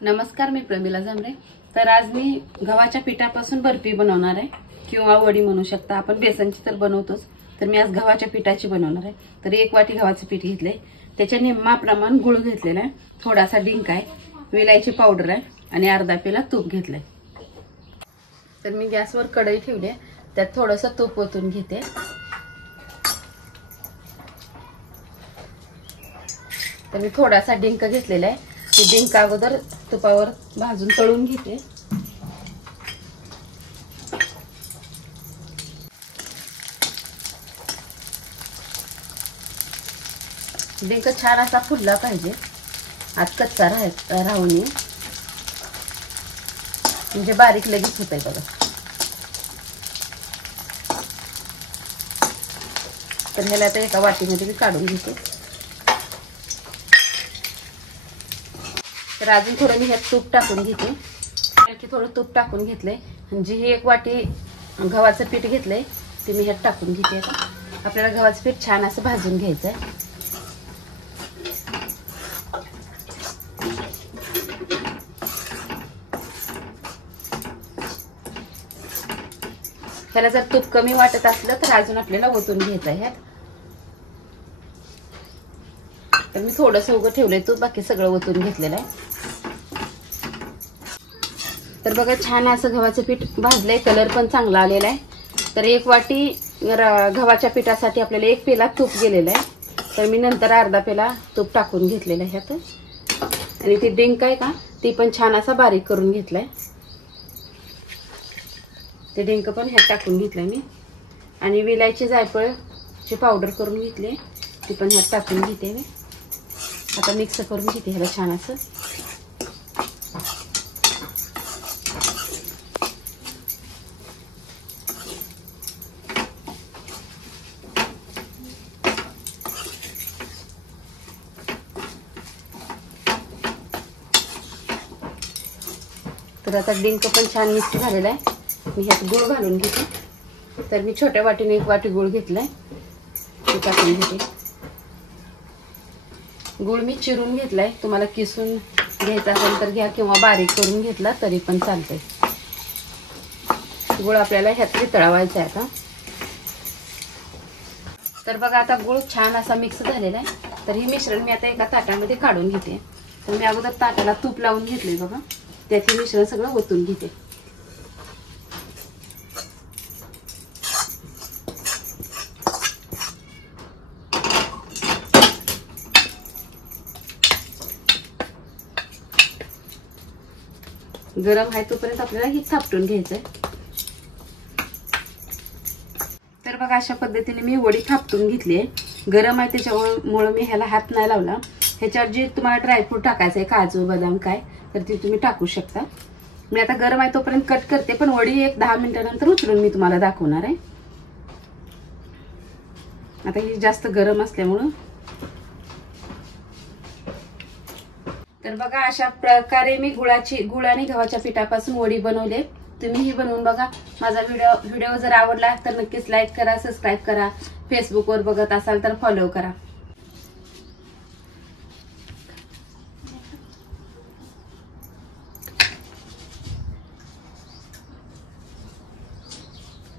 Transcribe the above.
नमस्कार, मी प्रमिला झांबरे। तर आज मी गव्हाच्या पिठापासून बर्फी बनवणार आहे किंवा वडी म्हणू शकता आपण। बेसनची तर बनवतोच, तर मी आज गव्हाच्या पिठाची बनवणार आहे। तर 1 वाटी गव्हाचे पीठ घेतले, त्याच्या निम्मा प्रमाण गूळ घेतलेला आहे, थोडासा डिंक आहे, विलायची पावडर आहे आणि अर्धा पेला तूप घेतलंय। तर मी गॅसवर कढई ठेवली, त्यात थोडंसं तूप ओतून घेते। तर मी थोडासा डिंक घेतलेला आहे, ते डिंक अगोदर तुपावर भाजून तळून घेते। डिंक छान असा फुलला पाहिजे, आज कच्चा राहू नये, म्हणजे बारीक लगेच होतंय बघा। तर ह्याला आता एका वाटीमध्ये मी काढून घेते। तर अजून थोडं मी ह्यात तूप टाकून घेते, आणखी थोडं तूप टाकून घेतलंय, म्हणजे ही 1 वाटी गव्हाचं पीठ घेतलंय ते मी ह्यात टाकून घेते। आपल्याला गव्हाचं पीठ छान असं भाजून घ्यायचंय। ह्याला जर तूप कमी वाटत असलं तर अजून आपल्याला ओतून घ्यायचं आहे ह्यात। तर मी थोडंसं उगं ठेवलंय तूप, बाकी सगळं ओतून घेतलेलं आहे। तर बघा छान असं गव्हाचं पीठ भाजलंय, कलर पण चांगला आलेला आहे। तर 1 वाटी गव्हाच्या पिठासाठी आपल्याला 1 पेला तूप गेलेलं आहे, तर मी नंतर अर्धा पेला तूप टाकून घेतलेलं आहे ह्यात। आणि ती डिंक आहे का, ती पण छान असा बारीक करून घेतलाय, ते डिंक पण ह्यात टाकून घेतलंय मी। आणि विलायची जायफळची पावडर करून घेतली, ती पण ह्यात टाकून घेते मी। आता मिक्स करून घेते ह्याला छान असं। तर आता डिंक पण छान मिक्स झालेला आहे, मी ह्यात गूळ घालून घेते। तर मी छोट्या वाटीने 1 वाटी गूळ घेतलाय, ते टाकून घेते। गूळ मी चिरून घेतलाय, तुम्हाला किसून घ्यायचा असेल तर घ्या किंवा बारीक करून घेतला तरी पण चालतंय। गूळ आपल्याला ह्यात वितळवायचा आहे आता। तर बघा आता गूळ छान असा मिक्स झालेला आहे। तर हे मिश्रण मी आता एका ताटामध्ये काढून घेते। तर मी अगोदर ताटाला तूप लावून घेतले बघा, त्याचे मिश्रण सगळं ओतून घेते। गरम आहे तोपर्यंत आपल्याला ही थापटून घ्यायचंय। तर बघा अशा पद्धतीने मी वडी थापटून घेतली आहे। गरम आहे त्याच्यामुळे मी ह्याला हात नाही लावला। ह्याच्यावर जे तुम्हाला ड्रायफ्रूट टाकायचंय, काजू बदाम काय, तर ते तुम्ही टाकू शकता। मी आता गरम आहे तोपर्यंत कट करते, पण वडी एक 10 मिनिटानंतर उचलून मी तुम्हाला दाखवणार आहे। आता ही जास्त गरम असल्यामुळे। तर बघा अशा प्रकारे मी गुळ आणि गव्हाच्या पिठापासून वडी बनवले। तुम्ही ही बनवून बघा। माझा व्हिडिओ जर आवडला तर नक्कीच लाईक करा, सबस्क्राईब करा। फेसबुकवर बघत असाल तर फॉलो करा।